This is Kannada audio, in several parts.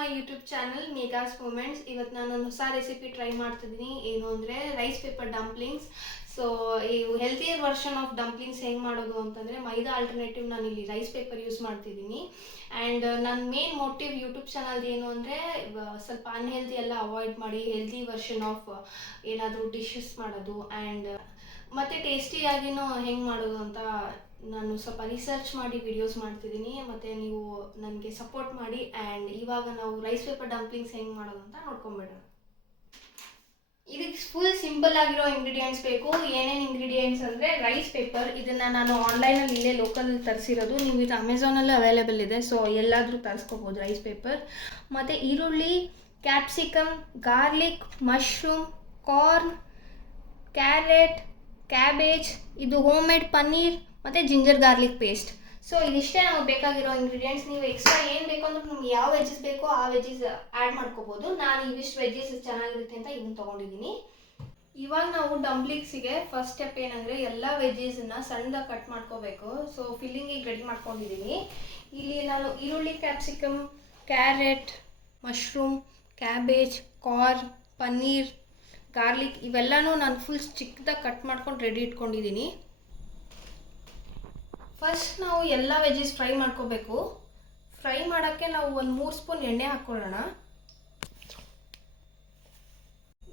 ಮೈ ಯೂಟ್ಯೂಬ್ ಚಾನಲ್ ಮೇಘಾಸ್ ಮೂಮೆಂಟ್ಸ್. ಇವತ್ತು ನಾನೊಂದು ಹೊಸ ರೆಸಿಪಿ ಟ್ರೈ ಮಾಡ್ತಿದ್ದೀನಿ. ಏನು ಅಂದರೆ ರೈಸ್ ಪೇಪರ್ ಡಂಪ್ಲಿಂಗ್ಸ್. ಸೊ ಈ ಹೆಲ್ತಿಯರ್ ವರ್ಷನ್ ಆಫ್ ಡಂಪ್ಲಿಂಗ್ಸ್ ಹೆಂಗೆ ಮಾಡೋದು ಅಂತಂದರೆ ಮೈದಾ ಆಲ್ಟರ್ನೇಟಿವ್ ನಾನು ಇಲ್ಲಿ ರೈಸ್ ಪೇಪರ್ ಯೂಸ್ ಮಾಡ್ತಿದ್ದೀನಿ. ಆ್ಯಂಡ್ ನನ್ನ ಮೇನ್ ಮೋಟಿವ್ ಯೂಟ್ಯೂಬ್ ಚಾನಲ್ದು ಏನು ಅಂದರೆ ಸ್ವಲ್ಪ ಅನ್ಹೆಲ್ದಿ ಎಲ್ಲ ಅವಾಯ್ಡ್ ಮಾಡಿ ಹೆಲ್ದಿ ವರ್ಷನ್ ಆಫ್ ಏನಾದರೂ ಡಿಶಸ್ ಮಾಡೋದು ಆ್ಯಂಡ್ ಮತ್ತು ಟೇಸ್ಟಿಯಾಗಿನೂ ಹೆಂಗೆ ಮಾಡೋದು ಅಂತ ನಾನು ಸ್ವಲ್ಪ ರಿಸರ್ಚ್ ಮಾಡಿ ವಿಡಿಯೋಸ್ ಮಾಡ್ತಿದ್ದೀನಿ. ಮತ್ತು ನೀವು ನನಗೆ ಸಪೋರ್ಟ್ ಮಾಡಿ. ಆ್ಯಂಡ್ ಇವಾಗ ನಾವು ರೈಸ್ ಪೇಪರ್ ಡಂಪ್ಲಿಂಗ್ಸ್ ಹೆಂಗೆ ಮಾಡೋದು ಅಂತ ನೋಡ್ಕೊಂಬಿಡೋಣ. ಇದಕ್ಕೆ ಫುಲ್ ಸಿಂಪಲ್ ಆಗಿರೋ ಇಂಗ್ರೀಡಿಯೆಂಟ್ಸ್ ಬೇಕು. ಏನೇನು ಇಂಗ್ರೀಡಿಯೆಂಟ್ಸ್ ಅಂದರೆ ರೈಸ್ ಪೇಪರ್, ಇದನ್ನು ನಾನು ಆನ್ಲೈನಲ್ಲಿ ಇಲ್ಲೇ ಲೋಕಲ್ ತರಿಸಿರೋದು. ನೀವು ಇದು ಅಮೆಝಾನಲ್ಲಿ ಅವೈಲೇಬಲ್ ಇದೆ, ಸೊ ಎಲ್ಲಾದರೂ ತರಿಸ್ಕೋಬೋದು ರೈಸ್ ಪೇಪರ್. ಮತ್ತು ಈರುಳ್ಳಿ, capsicum, garlic, mushroom, corn, carrot, cabbage, ಇದು ಹೋಮ್ ಮೇಡ್ ಪನ್ನೀರ್ ಮತ್ತು ಜಿಂಜರ್ ಗಾರ್ಲಿಕ್ ಪೇಸ್ಟ್. ಸೊ ಇದಿಷ್ಟೇ ನಮಗೆ ಬೇಕಾಗಿರೋ ಇಂಗ್ರೀಡಿಯೆಂಟ್ಸ್. ನೀವು ಎಕ್ಸ್ಟ್ರಾ ಏನು ಬೇಕು ಅಂದ್ರೆ ನಿಮ್ಗೆ ಯಾವ ವೆಜ್ಜಸ್ ಬೇಕೋ ಆ ವೆಜ್ಜಸ್ ಆ್ಯಡ್ ಮಾಡ್ಕೋಬೋದು. ನಾನು ಇವಿಷ್ಟು ವೆಜ್ಜಸ್ ಚೆನ್ನಾಗಿರುತ್ತೆ ಅಂತ ಇದನ್ನು ತೊಗೊಂಡಿದ್ದೀನಿ. ಇವಾಗ ನಾವು ಡಂಪ್ಲಿಂಗ್ಸಿಗೆ ಫಸ್ಟ್ ಸ್ಟೆಪ್ ಏನಂದರೆ ಎಲ್ಲ ವೆಜ್ಜಸನ್ನು ಸಣ್ಣದಾಗಿ ಕಟ್ ಮಾಡ್ಕೋಬೇಕು. ಸೊ ಫಿಲ್ಲಿಂಗಿಗೆ ರೆಡಿ ಮಾಡ್ಕೊಂಡಿದ್ದೀನಿ. ಇಲ್ಲಿ ನಾನು ಈರುಳ್ಳಿ, capsicum, carrot, mushroom, cabbage, corn, paneer, garlic ಇವೆಲ್ಲನೂ ನಾನು ಫುಲ್ ಚಿಕ್ಕದಾಗಿ ಕಟ್ ಮಾಡ್ಕೊಂಡು ರೆಡಿ ಇಟ್ಕೊಂಡಿದ್ದೀನಿ. ಫಸ್ಟ್ ನಾವು ಎಲ್ಲ ವೆಜ್ಜಸ್ ಫ್ರೈ ಮಾಡ್ಕೋಬೇಕು. ಫ್ರೈ ಮಾಡೋಕ್ಕೆ ನಾವು ಒಂದು 3 ಸ್ಪೂನ್ ಎಣ್ಣೆ ಹಾಕ್ಕೊಳ್ಳೋಣ.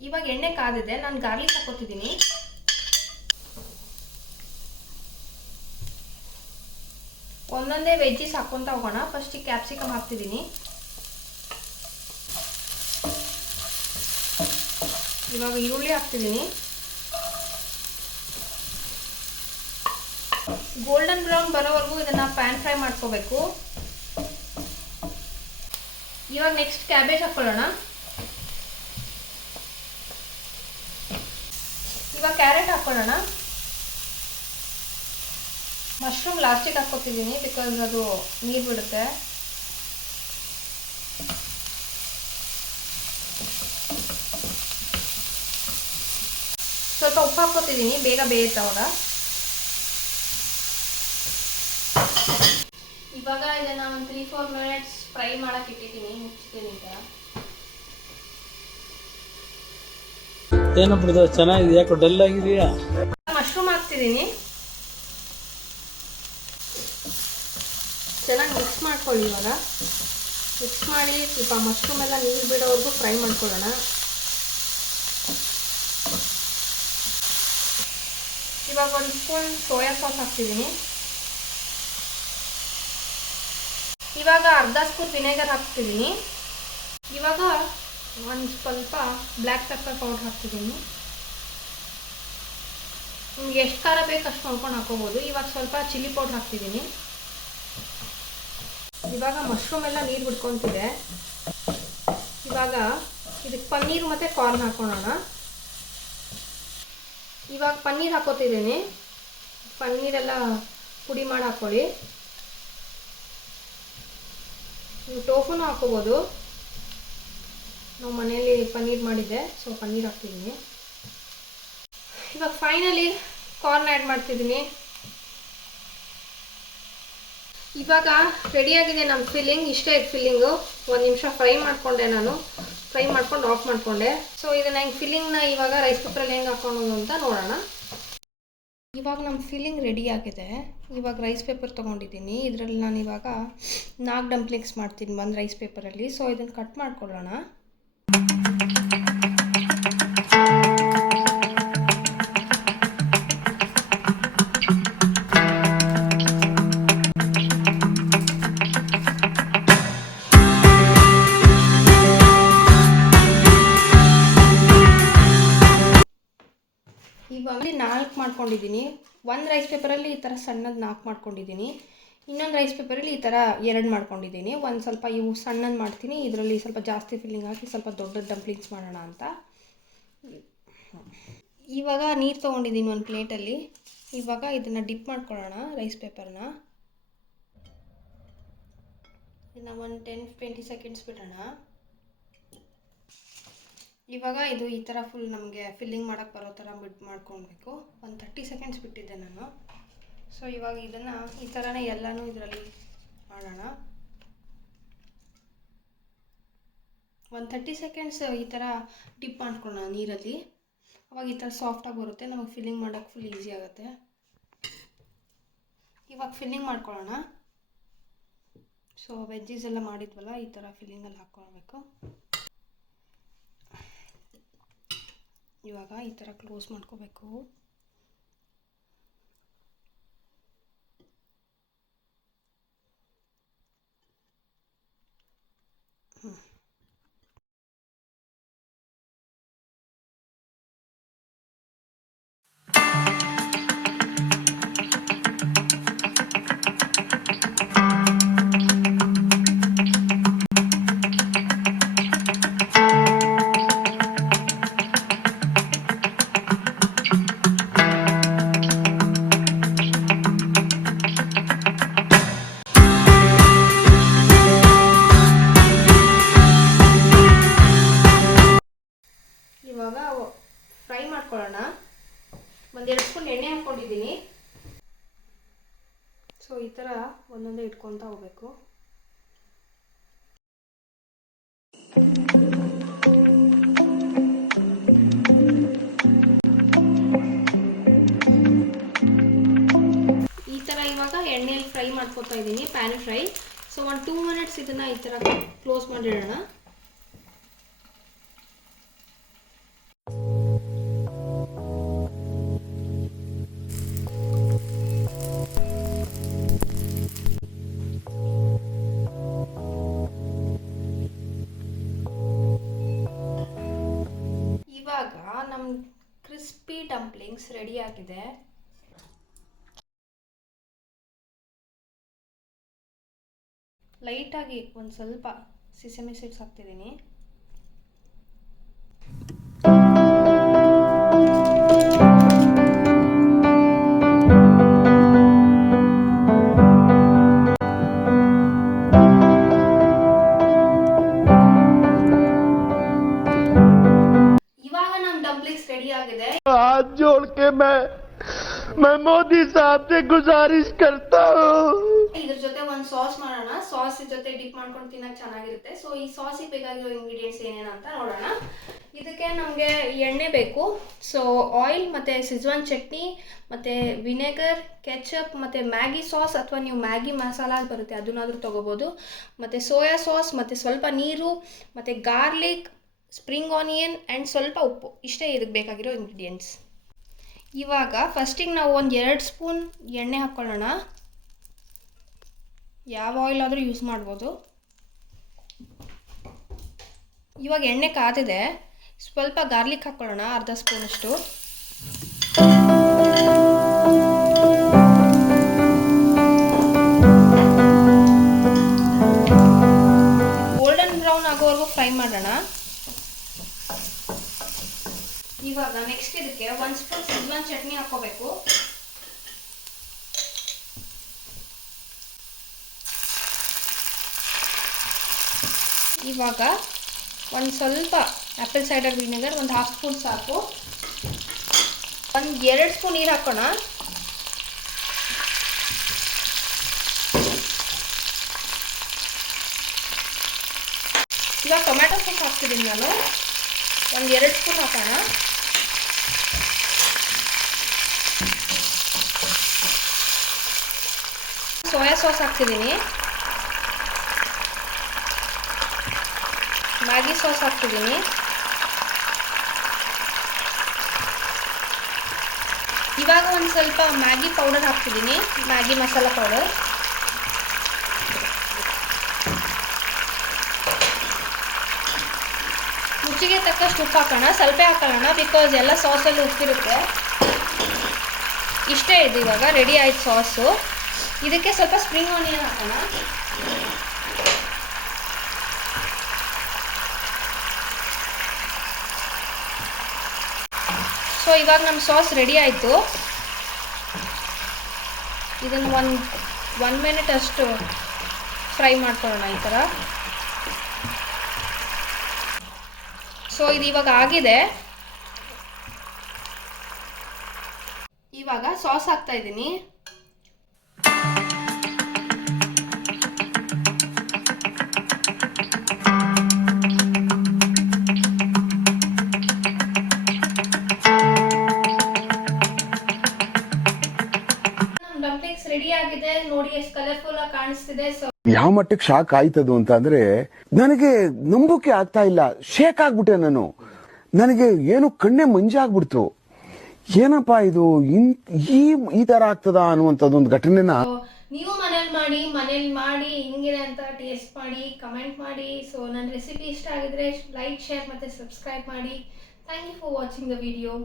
ಇವಾಗ ಎಣ್ಣೆ ಕಾದಿದೆ, ನಾನು ಗಾರ್ಲಿಕ್ ಹಾಕೋತಿದ್ದೀನಿ. ಒಂದೊಂದೇ ವೆಜ್ಜಸ್ ಹಾಕ್ಕೊತಾ ಹೋಗೋಣ. ಫಸ್ಟಿಗೆ ಕ್ಯಾಪ್ಸಿಕಮ್ ಹಾಕ್ತಿದ್ದೀನಿ. ಇವಾಗ ಈರುಳ್ಳಿ ಹಾಕ್ತಿದ್ದೀನಿ. ಗೋಲ್ಡನ್ ಬ್ರೌನ್ ಬರೋವರೆಗೂ ಇದನ್ನು ಪ್ಯಾನ್ ಫ್ರೈ ಮಾಡ್ಕೋಬೇಕು. ಇವಾಗ ನೆಕ್ಸ್ಟ್ ಕ್ಯಾಬೇಜ್ ಹಾಕ್ಕೊಳ್ಳೋಣ. ಇವಾಗ ಕ್ಯಾರೆಟ್ ಹಾಕ್ಕೊಳ್ಳೋಣ. ಮಶ್ರೂಮ್ ಲಾಸ್ಟಿಗೆ ಹಾಕ್ಕೊತಿದ್ದೀನಿ ಬಿಕಾಸ್ ಅದು ನೀರು ಬಿಡುತ್ತೆ. ಸ್ವಲ್ಪ ಉಪ್ಪು ಹಾಕ್ಕೊತಿದ್ದೀನಿ, ಬೇಗ ಬೇಯುತ್ತೆ ಅವಾಗ. ಇವಾಗ ಇದನ್ನು ಒಂದು 3-4 ಮಿನಿಟ್ಸ್ ಫ್ರೈ ಮಾಡಕ್ಕೆ ಇಟ್ಟಿದ್ದೀನಿ ಮುಚ್ಚಿದ್ದೀನಿ. ಏನಪ್ಪ ಚೆನ್ನಾಗಿದೆ, ಯಾಕೋ ಡಲ್ ಆಗಿದೆಯಾ? ಮಶ್ರೂಮ್ ಹಾಕ್ತಿದ್ದೀನಿ. ಚೆನ್ನಾಗಿ ಮಿಕ್ಸ್ ಮಾಡ್ಕೊಳ್ಳಿ. ಇವಾಗ ಮಿಕ್ಸ್ ಮಾಡಿ ಸ್ವಲ್ಪ ಮಶ್ರೂಮ್ ಎಲ್ಲ ನೀರು ಬಿಡೋವರೆಗೂ ಫ್ರೈ ಮಾಡ್ಕೊಳ್ಳೋಣ. ಇವಾಗ 1 ಸ್ಪೂನ್ ಸೋಯಾ ಸಾಸ್ ಹಾಕ್ತಿದ್ದೀನಿ. ಇವಾಗ ಅರ್ಧ ಸ್ಪೂನ್ ವಿನೆಗರ್ ಹಾಕ್ತಿದ್ದೀನಿ. ಇವಾಗ ಒಂದು ಸ್ವಲ್ಪ ಬ್ಲ್ಯಾಕ್ ಪೆಪ್ಪರ್ ಪೌಡರ್ ಹಾಕ್ತಿದ್ದೀನಿ. ನಿಮ್ಗೆ ಎಷ್ಟು ಖಾರ ಬೇಕು ಅಷ್ಟು ನೋಡ್ಕೊಂಡು ಹಾಕೋಬೋದು. ಇವಾಗ ಸ್ವಲ್ಪ ಚಿಲ್ಲಿ ಪೌಡ್ರ್ ಹಾಕ್ತಿದ್ದೀನಿ. ಇವಾಗ ಮಶ್ರೂಮ್ ಎಲ್ಲ ನೀರು ಬಿಡ್ಕೊತಿದೆ. ಇವಾಗ ಇದಕ್ಕೆ ಪನ್ನೀರ್ ಮತ್ತು ಕಾರ್ನ್ ಹಾಕೊಳ್ಳೋಣ. ಇವಾಗ ಪನ್ನೀರ್ ಹಾಕೋತಿದ್ದೀನಿ. ಪನ್ನೀರೆಲ್ಲ ಪುಡಿ ಮಾಡಿ ಹಾಕ್ಕೊಳ್ಳಿ. ನೀವು ಟೋಫುನೂ ಹಾಕೋಬೋದು. ನಾವು ಮನೆಯಲ್ಲಿ ಪನ್ನೀರ್ ಮಾಡಿದ್ದೆ, ಸೊ ಪನ್ನೀರ್ ಹಾಕ್ತಿದ್ದೀನಿ. ಇವಾಗ ಫೈನಲಿ ಕಾರ್ನ್ ಆ್ಯಡ್ ಮಾಡ್ತಿದ್ದೀನಿ. ಇವಾಗ ರೆಡಿಯಾಗಿದೆ ನಮ್ಮ ಫಿಲ್ಲಿಂಗ್. ಇಷ್ಟೇ ಫಿಲ್ಲಿಂಗು. 1 ನಿಮಿಷ ಫ್ರೈ ಮಾಡಿಕೊಂಡೆ. ನಾನು ಫ್ರೈ ಮಾಡ್ಕೊಂಡು ಆಫ್ ಮಾಡಿಕೊಂಡೆ. ಸೊ ಇದನ್ನು ಹೆಂಗೆ ಫಿಲ್ಲಿಂಗ್ನ ಇವಾಗ ರೈಸ್ ಪೇಪರಲ್ಲಿ ಹೆಂಗೆ ಹಾಕೊಳ್ಳೋದು ಅಂತ ನೋಡೋಣ. ಇವಾಗ ನಮ್ಮ ಫಿಲ್ಲಿಂಗ್ ರೆಡಿ ಆಗಿದೆ. ಇವಾಗ ರೈಸ್ ಪೇಪರ್ ತೊಗೊಂಡಿದ್ದೀನಿ. ಇದರಲ್ಲಿ ನಾನು ಇವಾಗ 4 ಡಂಪ್ಲಿಂಗ್ಸ್ ಮಾಡ್ತೀನಿ ಒಂದು ರೈಸ್ ಪೇಪರಲ್ಲಿ. ಸೊ ಇದನ್ನು ಕಟ್ ಮಾಡ್ಕೊಳ್ಳೋಣ. ಇವಾಗ 4 ಮಾಡ್ಕೊಂಡಿದ್ದೀನಿ. ಒಂದು ರೈಸ್ ಪೇಪರಲ್ಲಿ ಈ ಥರ ಸಣ್ಣದು 4 ಮಾಡ್ಕೊಂಡಿದ್ದೀನಿ. ಇನ್ನೊಂದು ರೈಸ್ ಪೇಪರಲ್ಲಿ ಈ ಥರ 2 ಮಾಡ್ಕೊಂಡಿದ್ದೀನಿ. ಒಂದು ಸ್ವಲ್ಪ ಇವು ಸಣ್ಣದು ಮಾಡ್ತೀನಿ. ಇದರಲ್ಲಿ ಸ್ವಲ್ಪ ಜಾಸ್ತಿ ಫಿಲ್ಲಿಂಗ್ ಹಾಕಿ ಸ್ವಲ್ಪ ದೊಡ್ಡ ಡಂಪ್ಲಿಂಗ್ಸ್ ಮಾಡೋಣ ಅಂತ. ಇವಾಗ ನೀರು ತೊಗೊಂಡಿದ್ದೀನಿ ಒಂದು ಪ್ಲೇಟಲ್ಲಿ. ಇವಾಗ ಇದನ್ನು ಡಿಪ್ ಮಾಡ್ಕೊಳ್ಳೋಣ ರೈಸ್ ಪೇಪರ್ನ. ಇದನ್ನು ಒಂದು 10-20 ಸೆಕೆಂಡ್ಸ್ ಬಿಡೋಣ. ಇವಾಗ ಇದು ಈ ಥರ ಫುಲ್ ನಮಗೆ ಫಿಲ್ಲಿಂಗ್ ಮಾಡೋಕ್ಕೆ ಬರೋ ಥರ ಮಾಡ್ಕೊಳ್ಬೇಕು. ಒಂದು 30 ಸೆಕೆಂಡ್ಸ್ ಬಿಟ್ಟಿದ್ದೆ ನಾನು. ಸೊ ಇವಾಗ ಇದನ್ನು ಈ ಥರನೇ ಎಲ್ಲನೂ ಇದರಲ್ಲಿ ಮಾಡೋಣ. ಒಂದು 30 ಸೆಕೆಂಡ್ಸ್ ಈ ಥರ ಡಿಪ್ ಮಾಡ್ಕೊಳ್ಳೋಣ ನೀರಲ್ಲಿ. ಅವಾಗ ಈ ಥರ ಸಾಫ್ಟಾಗಿ ಬರುತ್ತೆ, ನಮಗೆ ಫಿಲ್ಲಿಂಗ್ ಮಾಡೋಕ್ಕೆ ಫುಲ್ ಈಸಿ ಆಗುತ್ತೆ. ಇವಾಗ ಫಿಲ್ಲಿಂಗ್ ಮಾಡ್ಕೊಳ್ಳೋಣ. ಸೊ ವೆಜ್ಜೀಸ್ ಎಲ್ಲ ಮಾಡಿದ್ವಲ್ಲ, ಈ ಥರ ಫಿಲ್ಲಿಂಗಲ್ಲಿ ಹಾಕ್ಕೊಳ್ಬೇಕು. ಇವಾಗ ಈ ಥರ ಕ್ಲೋಸ್ ಮಾಡ್ಕೋಬೇಕು. ಇವಾಗ ಫ್ರೈ ಮಾಡ್ಕೊಳ್ಳೋಣ. 1-2 ಸ್ಪೂನ್ ಎಣ್ಣೆ ಹಾಕ್ಕೊಂಡಿದ್ದೀನಿ. ಸೊ ಈ ಥರ ಒಂದೊಂದೇ ಇಟ್ಕೊತಾ ಹೋಗ್ಬೇಕು. ಈ ಥರ ಇವಾಗ ಎಣ್ಣೆಯಲ್ಲಿ ಫ್ರೈ ಮಾಡ್ಕೊತಾ ಇದ್ದೀನಿ, ಪ್ಯಾನ್ ಫ್ರೈ. ಸೊ ಒಂದು 2 ಮಿನಿಟ್ಸ್ ಇದನ್ನು ಈ ಥರ ಕ್ಲೋಸ್ ಮಾಡಿಡೋಣ. ಇವಾಗ ನಮ್ಮ ಕ್ರಿಸ್ಪಿ ಡಂಪ್ಲಿಂಗ್ಸ್ ರೆಡಿ ಆಗಿದೆ. ಲೈಟಾಗಿ ಒಂದು ಸ್ವಲ್ಪ ಸಿಸಮಿ ಸೀಡ್ಸ್ ಹಾಕ್ತಿದ್ದೀನಿ. ಇವಾಗ ನಮ್ಮ ಡಂಪ್ಲಿಂಗ್ಸ್ ರೆಡಿ ಆಗಿದೆ. हाथ जोड़ के मैं मोदी साहब से गुजारिश करता हूँ. ಇದ್ರ ಜೊತೆ ಒಂದು ಸಾಸ್ ಮಾಡೋಣ. ಸಾಸ್ ಜೊತೆ ಡಿಪ್ ಮಾಡ್ಕೊಂಡು ತಿನ್ನಕ್ಕೆ ಚೆನ್ನಾಗಿರುತ್ತೆ. ಸೊ ಈ ಸಾಸಿಗೆ ಬೇಕಾಗಿರೋ ಇಂಗ್ರೀಡಿಯೆಂಟ್ಸ್ ಏನೇನು ಅಂತ ನೋಡೋಣ. ಇದಕ್ಕೆ ನಮಗೆ ಎಣ್ಣೆ ಬೇಕು. ಸೊ ಆಯಿಲ್ ಮತ್ತು ಸಿಜ್ವಾನ್ ಚಟ್ನಿ ಮತ್ತು ವಿನೆಗರ್, ಕೆಚಪ್ ಮತ್ತು ಮ್ಯಾಗಿ ಸಾಸ್, ಅಥವಾ ನೀವು ಮ್ಯಾಗಿ ಮಸಾಲ ಬರುತ್ತೆ ಅದನ್ನಾದರೂ ತೊಗೋಬೋದು, ಮತ್ತು ಸೋಯಾ ಸಾಸ್, ಮತ್ತು ಸ್ವಲ್ಪ ನೀರು, ಮತ್ತು ಗಾರ್ಲಿಕ್, ಸ್ಪ್ರಿಂಗ್ ಆನಿಯನ್ ಆ್ಯಂಡ್ ಸ್ವಲ್ಪ ಉಪ್ಪು. ಇಷ್ಟೇ ಇದಕ್ಕೆ ಬೇಕಾಗಿರೋ ಇಂಗ್ರೀಡಿಯೆಂಟ್ಸ್. ಇವಾಗ ಫಸ್ಟಿಗೆ ನಾವು ಒಂದು 2 ಸ್ಪೂನ್ ಎಣ್ಣೆ ಹಾಕ್ಕೊಳ್ಳೋಣ. ಯಾವ ಆಯಿಲ್ ಆದರೂ ಯೂಸ್ ಮಾಡ್ಬೋದು. ಇವಾಗ ಎಣ್ಣೆ ಕಾದಿದೆ. ಸ್ವಲ್ಪ ಗಾರ್ಲಿಕ್ ಹಾಕ್ಕೊಳ್ಳೋಣ, ಅರ್ಧ ಸ್ಪೂನಷ್ಟು. ಗೋಲ್ಡನ್ ಬ್ರೌನ್ ಆಗೋವರೆಗೂ ಫ್ರೈ ಮಾಡೋಣ. ಇವಾಗ ನೆಕ್ಸ್ಟ್ ಇದಕ್ಕೆ 1 ಸ್ಪೂನ್ ಸಿಜ್ವಾನ್ ಚಟ್ನಿ ಹಾಕ್ಕೋಬೇಕು. ಇವಾಗ ಒಂದು ಸ್ವಲ್ಪ ಆ್ಯಪಲ್ ಸೈಡರ್ ವಿನೆಗರ್, ಒಂದು 1/2 ಸ್ಪೂನ್ ಸಾಕು. ಒಂದು 2 ಸ್ಪೂನ್ ನೀರು ಹಾಕೋಣ. ಇವಾಗ ಟೊಮ್ಯಾಟೊ ಸಾಸ್ ಹಾಕ್ತಿದ್ದೀನಿ ನಾನು. ಒಂದು 2 ಸ್ಪೂನ್ ಹಾಕೋಣ. ಸೋಯಾ ಸಾಸ್ ಹಾಕ್ತಿದ್ದೀನಿ. ಮ್ಯಾಗಿ ಸಾಸ್ ಹಾಕ್ತಿದ್ದೀನಿ. ಇವಾಗ ಒಂದು ಸ್ವಲ್ಪ ಮ್ಯಾಗಿ ಪೌಡರ್ ಹಾಕ್ತಿದ್ದೀನಿ, ಮ್ಯಾಗಿ ಮಸಾಲ ಪೌಡರ್. ರುಚಿಗೆ ತಕ್ಕಷ್ಟು ಉಪ್ಪು ಹಾಕೋಣ. ಸ್ವಲ್ಪ ಹಾಕೋಣ, ಬಿಕಾಸ್ ಎಲ್ಲ ಸಾಸಲ್ಲಿ ಉಪ್ಪಿರುತ್ತೆ. ಇಷ್ಟೇ ಇದು. ಇವಾಗ ರೆಡಿ ಆಯ್ತು ಸಾಸು. ಇದಕ್ಕೆ ಸ್ವಲ್ಪ ಸ್ಪ್ರಿಂಗ್ ಆನಿಯನ್ ಹಾಕೋಣ. ಸೊ ಇವಾಗ ನಮ್ಮ ಸಾಸ್ ರೆಡಿ ಆಯಿತು. ಇದನ್ನು ಒನ್ ಮಿನಿಟ್ ಅಷ್ಟು ಫ್ರೈ ಮಾಡ್ಕೊಳ್ಳೋಣ ಈ ಥರ. ಸೊ ಇದು ಇವಾಗ ಆಗಿದೆ. ಇವಾಗ ಸಾಸ್ ಹಾಕ್ತಾ ಇದ್ದೀನಿ. ಆಗಿದೆ ನೋಡಿ, ಎಷ್ಟು ಕಲರ್ಫುಲ್ ಆಗಿ ಕಾಣಿಸ್ತಿದೆ. ಸೊ ಯಾವ ಮಟ್ಟಕ್ಕೆ ಶಾಕ್ ಆಯ್ತದು ಅಂತ ಅಂದ್ರೆ ನನಗೆ ನಂಬೋಕೆ ಆಗ್ತಾ ಇಲ್ಲ. ಶೇಕ್ ಆಗ್ಬಿಟ್ಟೆ ನಾನು. ನನಗೆ ಏನು ಕಣ್ಣೆ ಮಂಜಾಗ್ಬಿಡ್ತು. ಏನಪ್ಪಾ ಇದು ಈ ತರ ಆಗ್ತದ ಅನ್ನುವಂಥದ್ದೊಂದು ಘಟನೆನ ನೀವು ಮನೇಲಿ ಮಾಡಿ ಹಿಂಗಿದೆ ಅಂತ ಟೇಸ್ಟ್ ಮಾಡಿ ಕಮೆಂಟ್ ಮಾಡಿ. ಸೊ ನನ್ನ ರೆಸಿಪಿ ಇಷ್ಟ ಆಗಿದ್ರೆ ಲೈಕ್, ಶೇರ್ ಮತ್ತೆ ಸಬ್ಸ್ಕ್ರೈಬ್ ಮಾಡಿ. Thank you for watching the video.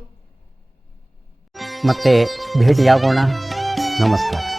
ಮತ್ತೆ ಭೇಟಿಯಾಗೋಣ. ನಮಸ್ಕಾರ.